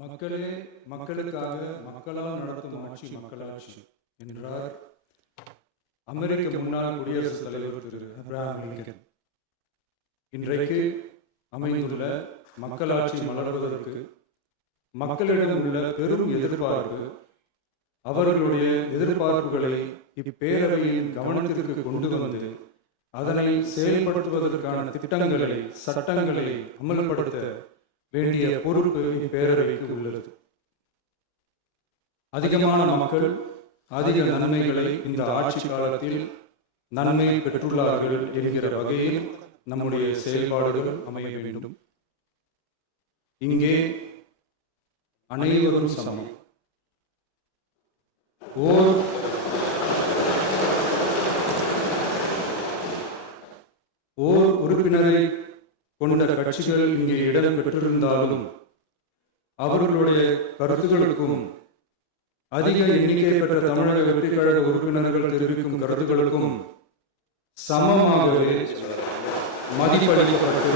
மக்களே மக்களுக்காக மக்களால் நடத்தும் ஆட்சி மக்களாட்சி என்றார் அமெரிக்க முன்னாள் குடியரசுத் தலைவர் திரு ஆபிரகாம் லிங்கன். இன்றைக்கு அமைந்துள்ள மக்களாட்சி மலர்வதற்கு மக்களிடம் உள்ள பெரும் எதிர்பார்ப்பு, அவர்களுடைய எதிர்பார்ப்புகளை இப்பேரவையின் கவனத்திற்கு கொண்டு வந்து அதனை செயல்படுத்துவதற்கான திட்டங்களை, சட்டங்களை அமல்படுத்த வேண்டிய பொறுப்பு இப்பேரவைக்கு உள்ளது. அதிகமான மக்கள் அதிக நன்மைகளை இந்த ஆட்சி காலத்தில் நன்மை பெற்றுள்ளார்கள் என்கிற வகையில் நம்முடைய செயல்பாடுகள் அமைய வேண்டும். இங்கே அனைவரும் சமம். ஓர் உறுப்பினரை கொண்ட கட்சிகள் இங்கே இடம் பெற்றிருந்தாலும் அவர்களுடைய கருத்துக்களுக்கும் அதிக எண்ணிக்கை பெற்ற தமிழக வெற்றி கழக உறுப்பினர்கள் தெரிவிக்கும் கருத்துக்களுக்கும் சமமாகவே மதிப்பளிக்கப்பட்டு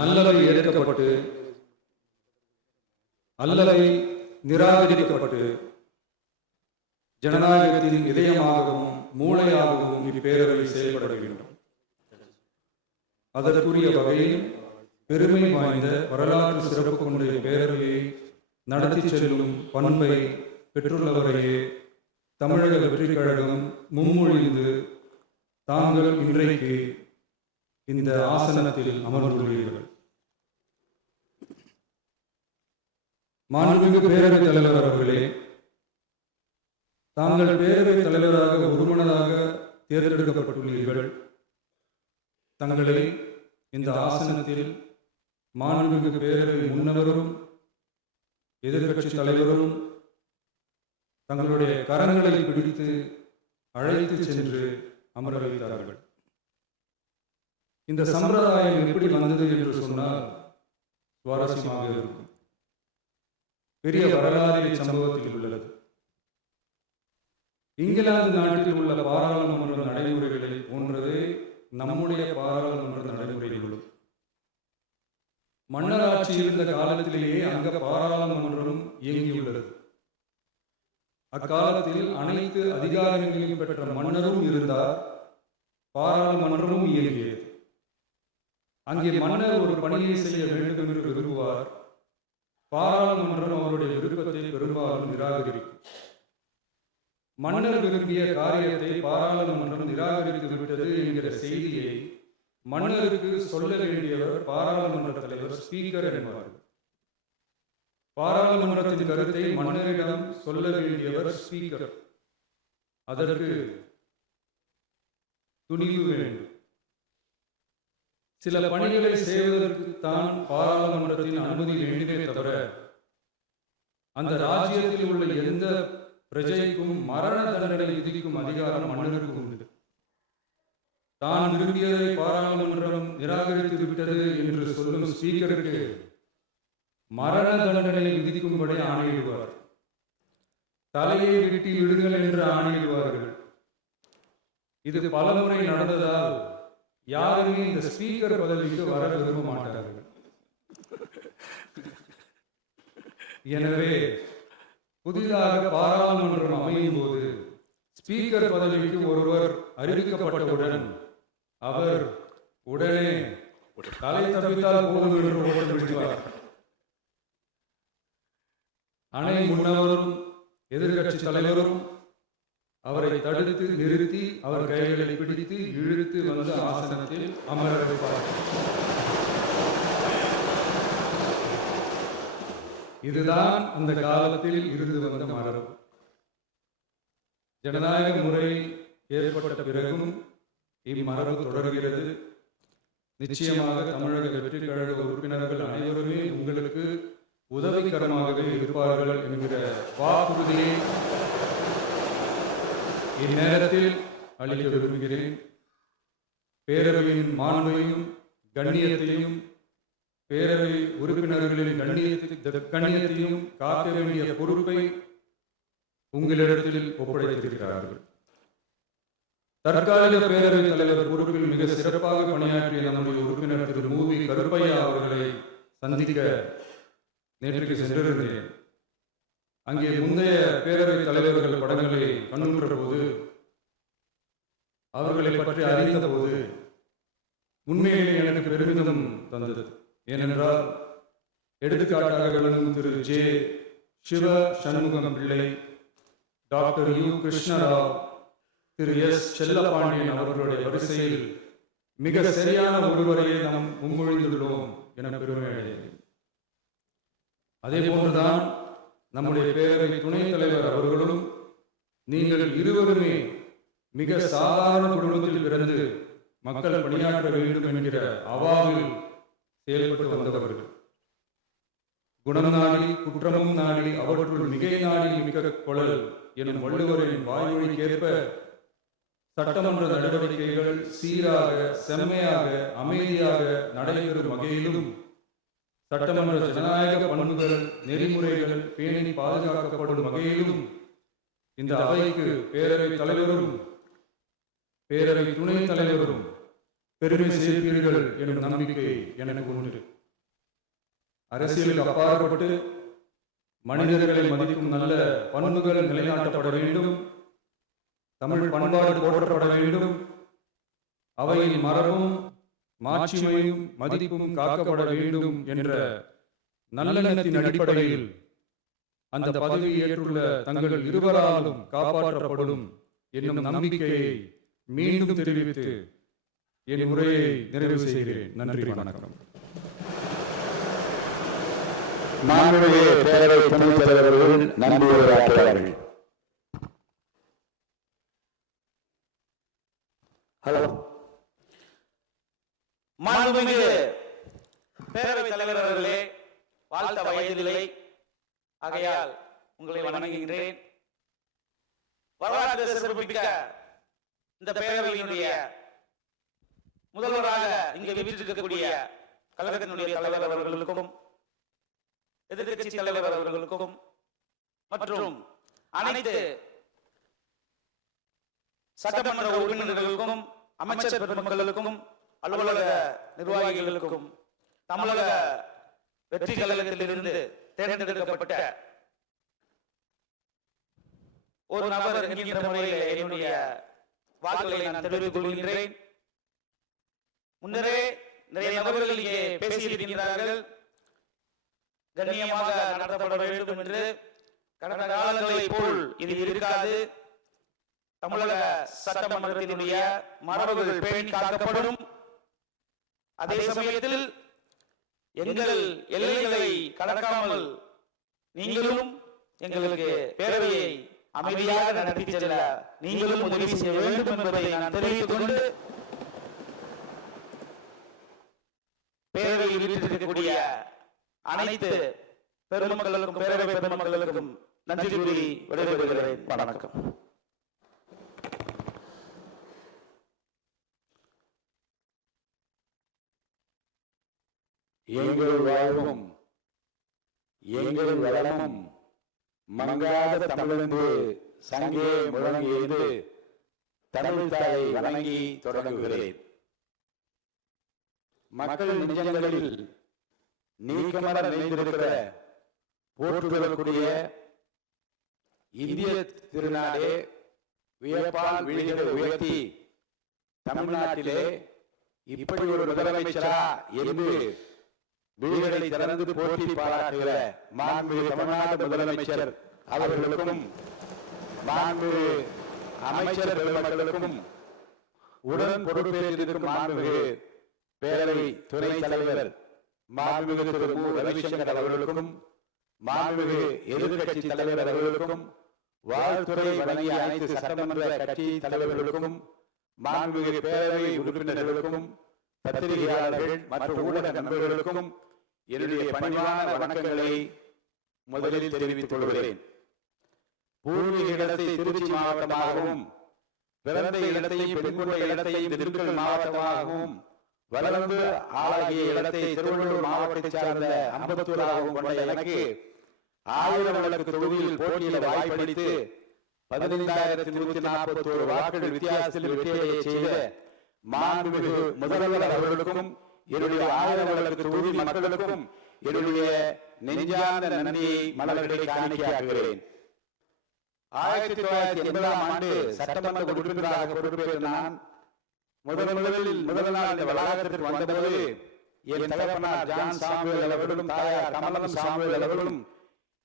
நல்லவை ஏற்கப்பட்டு அல்லவை நிராகரிக்கப்பட்டு ஜனநாயகத்தின் இதயமாகவும் மூளையாகவும் இப்பேரவை செயல்பட வேண்டும். அதற்குரிய வகையில் பெருமை வாய்ந்த வரலாற்று சிறப்பு கொண்ட பேரவையை நடத்தி செல்லும் பண்பை பெற்றுள்ளவரையே தமிழக வெற்றி கழகம் முன்மொழிந்து தாங்கள் இன்றைக்கு இந்த ஆசனத்தில் அமர்ந்துள்ளீர்கள். மாண்புமிகு பேரவைத் தலைவர் அவர்களே, தாங்கள் பேரவைத் தலைவராக ஒருமனதாக தேர்ந்தெடுக்கப்பட்டுள்ளீர்கள். தங்களை இந்த ஆசனத்தில் மாண்புமிகு பேரவை முன்னவரும் எதிர்கட்சி தலைவரும் தங்களுடைய கரங்களை பிடித்து அழைத்து சென்று அமர வைத்தார்கள். இந்த சம்பிரதாயம் எப்படி வந்தது என்று சொன்னால் சுவாரஸ்யமாக இருக்கும். பெரிய வரலாறு சம்பவத்தில் உள்ளது. இங்கிலாந்து நாட்டில் உள்ள பாராளுமன்ற நடைமுறைகளை போன்றதே நம்முடைய பாராளுமன்ற நடைமுறைகளும். மன்னராட்சி இருந்த காலத்திலேயே அங்க பாராளுமன்றம் இயங்கியுள்ளது. அக்காலத்தில் அனைத்து அதிகாரங்களையும் பெற்ற மன்னரும் இருந்தார், பாராளுமன்றமும் இயங்கியது. அங்கே மன்னர் ஒரு பணியை செய்ய வேண்டும் என்று விரும்புவார், பாராளுமன்றம் அவருடைய விருப்பத்தை பெரும்பாலும் நிராகரிக்கும். மன்னர் விரும்பிய காரியத்தை பாராளுமன்றம் நிராகரித்து விட்டது என்கிற செய்தியை மன்னருக்கு சொல்ல வேண்டியவர் பாராளுமன்ற தலைவர், ஸ்பீக்கர் என்பார்கள். பாராளுமன்றத்தின் கருத்தை மன்னரிடம் சொல்ல வேண்டியவர் ஸ்பீக்கர். அதற்கு துணிவு வேண்டும். சில பணிகளை செய்வதற்கு தான் பாராளுமன்றத்தின் அனுமதி வேண்டுமே தவிர அந்த ராஜ்யத்தில் உள்ள எந்த பிரஜைக்கும் மரண தண்டனை விதிக்கும் அதிகாரம் மன்னருக்கு உண்டு. தான் விரும்பியதை பாராளுமன்றம் நிராகரித்து விட்டது என்று சொல்லும் ஸ்பீக்கருக்கு மரண தண்டனை விதிக்கும்படி ஆணையிடுவார். தலையை வெட்டி விடுங்கள் என்று ஆணையிடுவார்கள். இது பலமுறை நடந்ததால் யாருமே இந்த ஸ்பீக்கர் பதவிக்கு வர விரும்ப மாட்டார்கள். எனவே புதிதாக பாராளுமன்றம் அமையும் போது ஸ்பீக்கர் பதவிக்கு ஒருவர் அறிவிக்கப்பட்டவுடன் அவர் உடனே தலை தப்பித்தால் போதும் என்று ஓட்டு விடுவார். அணை முன்னவரும் எதிர்கட்சி தலைவரும் அவரை தடுத்து நிறுத்தி அவர் கைகளை பிடித்து இழுத்து வந்து ஆசனத்தில் அமர வைப்பார். இதுதான் அந்த காலத்தில் இருந்து வந்த மரபு. ஜனநாயக முறை ஏற்பட்ட பிறகும் இம்மரபு தொடர்கிறது. நிச்சயமாக தமிழக வெற்றி கழக உறுப்பினர்கள் அனைவருமே உங்களுக்கு உதவிகரமாகவே இருப்பார்கள் என்கிற வாக்குறுதியை இந்நேரத்தில் அளிக்க விரும்புகிறேன். பேரவையின் மாண்பையும் கண்ணியத்தையும் பேரவை உறுப்பினர்களின் கண்ணியத்தையும் காக்க வேண்டிய பொறுப்பை உங்களிடத்தில் ஒப்படைத்திருக்கிறார்கள். தற்காலிக பேரவைத் தலைவர் பொறுப்பில் மிக சிறப்பாக பணியாற்றிய நம்முடைய உறுப்பினர் திரு மூவி கருப்பையா அவர்களை சந்திக்க நேற்றுக்கு சென்றிருந்தேன். அங்கே முந்தைய பேரவைத் தலைவர்கள் படங்களை கண்ணுற்ற போது, அவர்களை பற்றி அறிந்த போது உண்மையிலே எனக்கு பெருமிதம் தந்தது. ஏனென்றால் எடுத்துக்காட்டாக விளங்கும் திரு ஜே சிவ சண்முகம் பிள்ளை, டாக்டர் யு கிருஷ்ணராவ், திரு எஸ் செல்லப்பாண்டியன் அவர்களுடைய வரிசையில் மிக சரியான ஒருவரையே நாம் முன்மொழிந்துள்ளோம் என பெருமை அடைகிறேன். அதே போன்றுதான் நம்முடைய பேரவை துணைத் தலைவர் அவர்களும் நீங்கள் இருவருமே மிக சாதாரண குடும்பத்தில் பிறந்து மக்கள் பணியாற்ற வேண்டும் என்கிற அவாவில் செயல்பட்டு வந்தவர்கள். குணம் நாடி குற்றமும் நாடி அவற்றுள் மிகை நாடி மிக்க கொளல் எனும் வள்ளுவரின் வாய்மொழிக்கேற்ப சட்டமன்ற நடவடிக்கைகள் சீராக, செம்மையாக, அமைதியாக நடைபெறும் வகையிலும் சட்டமன்ற ஜனநாயக பண்புகள், நெறிமுறைகள் பேணி பாதுகாக்கப்படும் வகையிலும் இந்த அவைக்கு பேரவைத் தலைவரும் பேரவை துணைத் தலைவரும் பெருமை சேர்ப்பீர்கள் எனும் நம்பிக்கை எனக்கு உண்டு. அரசியலுக்கு அப்பாற்பட்டு மனிதர்களை மதிக்கும் நல்ல பண்புகள் நிலைநாட்டப்பட வேண்டும், தமிழ் பண்பாடு போற்றப்பட வேண்டும், அவையின் மரபும் மாட்சிமையும் மதிப்பும் காக்கப்பட வேண்டும் என்ற நல்லெண்ணத்தின் அடிப்படையில் அந்த பதவி ஏற்றுள்ள தங்கள் இருவராலும் காப்பாற்றப்படும் என்னும் நம்பிக்கையை மீண்டும் தெரிவித்து என் உரையை நிறைவு செய்கிறேன். நன்றி, வணக்கம். மாண்புமிகு பேரவை துணைத் தலைவர்கள் நன்றியுரையாற்றுவார்கள். ஹலோ. மாண்புமிகு பேரவைத் தலைவர் அவர்களே, வாழ்த்த வயதில்லை, ஆகையால் உங்களை வணங்குகின்றேன். வரலாற்று சிறப்புமிக்க இந்த பேரவையினுடைய முதல்வராக இங்கு வீற்றிருக்கக்கூடிய கழகத்தினுடைய தலைவர் அவர்களுக்கும், எதிர்க்கட்சி தலைவர் அவர்களுக்கும் மற்றும் அனைத்து சட்டமன்ற உறுப்பினர்களுக்கும், அமைச்சர் பெருமக்களுக்கும், அலுவலக நிர்வாகிகளுக்கும், தமிழக வெற்றி கழகத்திலிருந்து தேர்ந்தெடுக்கப்பட்ட ஒரு நபர் என்கின்ற முறையில் என்னுடைய வாக்குகளை நான் தெரிவித்துக் கொள்கின்றேன். முன்னரே நிறைய நபர்கள் இங்கே பேசியிருக்கிறார்கள். கண்ணியமாக நடத்தப்பட வேண்டும் என்று. கடந்த காலங்களைப் போல் இது இருக்காது. தமிழக சட்டமன்றத்தினுடைய மரபுகள் பேணி காக்கப்படும். அதே சமயத்தில் எங்கள் எல்லைகளை கடக்காமல் நீங்களும் எங்களுக்கு பேரவையை அமைதியாக நடத்தி செல்ல நீங்களும் உதவி செய்ய வேண்டும் என்பதை நான் தெரிவித்துக் கொண்டு, பேரவையில் வீற்றிருக்கக்கூடிய அனைத்து பெருமக்களுக்கும், பேரவை பெருமக்களுக்கும் நன்றி கூறி விடைபெறுகிறேன். வணக்கம். எங்கள் வாழ்வும் எங்கள் வளமும் மங்காத தமிழென்று சங்கே முழங்கி என்று தமிழ் தாயை வணங்கி தொடங்குகிறேன். மக்கள் நெஞ்சங்களில் நீக்கமர நிறைந்திருக்கிற போற்றுதலுக்குரிய இந்திய திருநாடே வியப்பால் விழிகளை உயர்த்தி தமிழ்நாட்டிலே இப்படி ஒரு முதலமைச்சரா என்று விழிகளை திறந்து போற்றி பாராட்டுகிற மாண்புமிகு தமிழ்நாடு முதலமைச்சர் அவர்களுக்கும், மாண்புமிகு அமைச்சர் பெருமக்களுக்கும், உடன் பொறுப்பேற்றிருக்கும் மாண்புமிகு பேரவை துணைத் தலைவர் மாண்புமிகு திரு மு. ரவிசங்கர் அவர்களுக்கும், மாண்புமிகு எதிர்கட்சி தலைவர் அவர்களுக்கும், வாழ்த்துறை வழங்கிய அனைத்து சட்டமன்ற கட்சி தலைவர்களுக்கும், மாண்புமிகு பேரவை உறுப்பினர்களுக்கும், பத்திரிகையாளர்கள் மற்றும் ஊடக நண்பர்களுக்கும் என்னுடைய பணிவான வணக்கங்களை முதலில் தெரிவித்துக் கொள்கிறேன். பூர்வீக இடத்தை திருச்சி மாவட்டமாகவும், பிறந்த இடத்தையும் பெண்குட இடத்தையும் திண்டுக்கல் மாவட்டமாகவும், வளர்ந்து ஆளாகிய இடத்தை திருவள்ளூர் மாவட்டத்தை சார்ந்த அம்பத்தூராகவும் கொண்ட எனக்கு 1000 விளக்கு தொகுதியில் போட்டியிட வாய்ப்பளித்து 15,141 வாக்குகள் வித்தியாசத்தில் வெற்றியடைய செய்த மாண்புமிகு முதல்வர் அவர்களுக்கும், என்னுடைய 1000 விளக்கு தொகுதி மக்களுக்கும் என்னுடைய நெஞ்சார்ந்த நன்றியை மலர்களை காணிக்கையாக்குகிறேன். 1980ஆம் ஆண்டு சட்டமன்ற உறுப்பினராக பொறுப்பேற்ற நான் முதல் நாள் இந்த வளாகத்திற்கு வந்தபோது என் தகப்பனார் ஜான் சாமுவேல் அவர்களும் தாயார் கமலம் சாமுவேல் அவர்களும்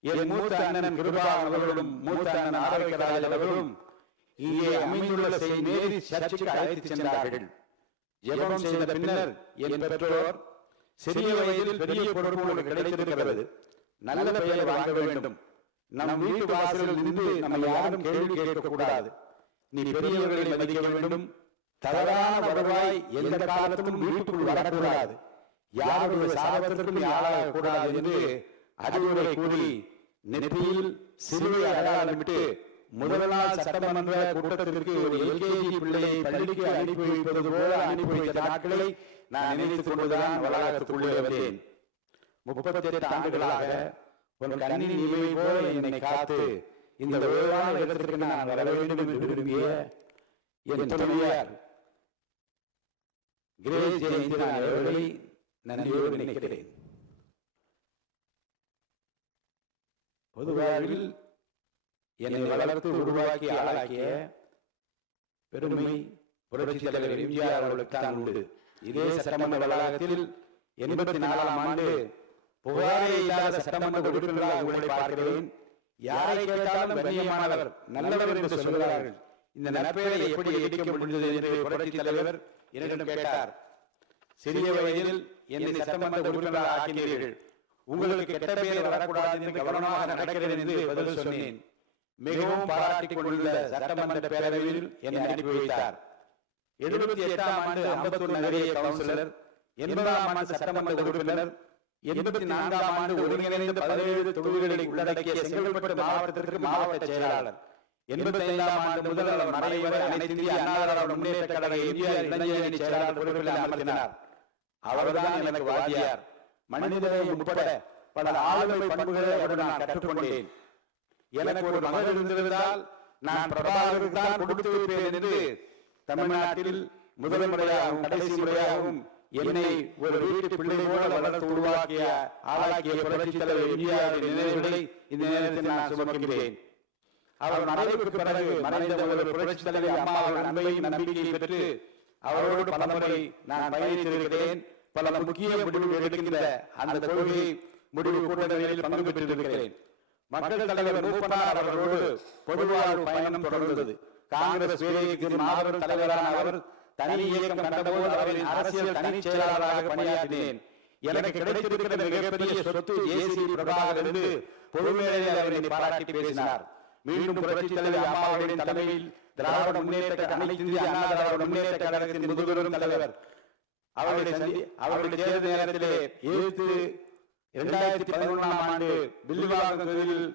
என் மூத்த அண்ணன் கிருபாகரன் அவர்களும் மூத்த அண்ணன் ஆரோக்கியராஜ் அவர்களும் இங்கே அமைந்துள்ள செயின்ட் மேரி சர்ச்சுக்கு அழைத்து சென்றார்கள். ஜெபம் செய்த பின்னர் என் பெற்றோர் சிறிய வயதில் பெரிய பொறுப்புகள் கிடைத்திருக்கிறது, நல்ல பெயர் வாங்க வேண்டும், நம் வீட்டு வாசலில் நின்று நம்ம யாரும் கேள்வி கேட்கக்கூடாது, நீ பெரியவர்களை மதிக்க வேண்டும், தவறான வருவாய் எந்த காலத்துக்கும் வீட்டுக்குள் வரக்கூடாது, யாருடைய சாபத்திற்கும் ஆளாக கூடாது என்று அறிவுரை கூறி நெற்றியில் சிறுவை அடையாளமிட்டு முதல் நாள் சட்டமன்ற கூட்டத்திற்கு ஒரு எல்கேஜி பிள்ளையை பள்ளிக்கு அனுப்பி வைப்பது போல அனுப்பி வைத்த நாட்களை நான் நினைத்துக் கொண்டுதான் வளாகத்திற்குள்ளே வந்தேன். 38 ஆண்டுகளாக ஒரு கண்ணின் இவை போல என்னை காத்து இந்த உயர்வான இடத்திற்கு நான் வர வேண்டும் என்று விரும்பிய என் துணைவியார் கிரேஸ் ஜெயந்தி அவர்களை நன்றியோடு நினைக்கிறேன். பொது வாழ்வில் என்னை வளர்த்து உருவாக்கி ஆளாக்கிய பெருமை புரட்சி தலைவர் எம்ஜிஆர் அவர்களுக்கு தான் உண்டு. இதே சட்டமன்ற வளாகத்தில் 84ஆம் ஆண்டு புகாரே இல்லாத சட்டமன்ற உறுப்பினராக உங்களை பார்க்கிறேன். யாரை கேட்டாலும் கண்ணியமானவர், நல்லவர் என்று சொல்கிறார்கள். இந்த நற்பெயரை எப்படி எடுக்க முடிந்தது என்று புரட்சி தலைவர் என்னிடம் கேட்டார். சிறிய வயதில் என்னை சட்டமன்ற உறுப்பினராக ஆக்கினீர்கள், உங்களுக்கு கெட்ட பெயர் வரக்கூடாது என்று கவனமாக நடக்கிறேன் என்று பதில் சொன்னேன். மிகவும் பாராட்டிக் கொண்டுள்ள சட்டமன்ற பேரவையில் என்னை அனுப்பி வைத்தார். 78ஆம் ஆண்டு அம்பத்தூர் நகரிய கவுன்சிலர், 80ஆம் ஆண்டு சட்டமன்ற உறுப்பினர், 84ஆம் ஆண்டு ஒருங்கிணைந்த 17 தொகுதிகளை உள்ளடக்கிய செங்கல்பட்டு மாவட்டத்திற்கு மாவட்ட செயலாளர், 85ஆம் ஆண்டு முதல் அவர் மறைவரை அனைத்து இந்திய அண்ணா திராவிட முன்னேற்ற கழக எம்ஜிஆர் இளைஞரணி செயலாளர் பொறுப்பில் அமர்த்தினார். அவர்தான் எனக்கு வாத்தியார். மனிதநேயம் உட்பட பல ஆளுமை பண்புகளை அவருடன் நான் கற்றுக்கொண்டேன். எனக்கு ஒரு மகள் இருந்திருந்தால் நான் பிரபாகருக்கு தான் கொடுத்து வைப்பேன் என்று தமிழ்நாட்டில் முதல் முறையாகவும் கடைசி முறையாகவும் என்னை ஒரு வீட்டு பிள்ளை போல வளர்த்து உருவாக்கிய ஆளாக்கிய புரட்சி தலைவர் எம்ஜிஆரின் நினைவுகளை இந்த நேரத்தில் நான் சுமக்கிறேன். அவர் மறைவுக்கு பிறகு மறைந்த ஒரு புரட்சி தலைவர் அம்மாவின் அன்பையும் நம்பிக்கையை பெற்று அவரோடு பலமுறை நான் பயணித்திருக்கிறேன். பல முக்கிய முடிவுகள் எடுக்கின்ற அந்த கொள்கை முடிவு கூட்டங்களில் பங்கு பெற்றிருக்கிறேன். மக்கள் தலைவர் மூப்பனார் அவர்களோடு பொதுவாழ்வு பயணம் தொடர்ந்தது. காங்கிரஸ் வேலைக்கு மாபெரும் தலைவரான அவர் தனி இயக்கம் கண்டபோது அவரின் அரசியல் தனி செயலாளராக பணியாற்றினேன். எனக்கு கிடைத்திருக்கிற மிகப்பெரிய சொத்து ஏசி பிரபாகர் என்று பொதுமேடையில் அவரை பாராட்டி பேசினார். மீண்டும் புரட்சி தலைவர் அம்மாவுடைய தலைமையில் திராவிட முன்னேற்ற அனைத்து இந்திய அண்ணா திராவிட முன்னேற்ற கழகத்தின் முதுபெரும் தலைவர் அவருடைய தேர்தல் நேரத்திலே 2011ஆம் ஆண்டு வில்லிவாக்கம் தொகுதியில்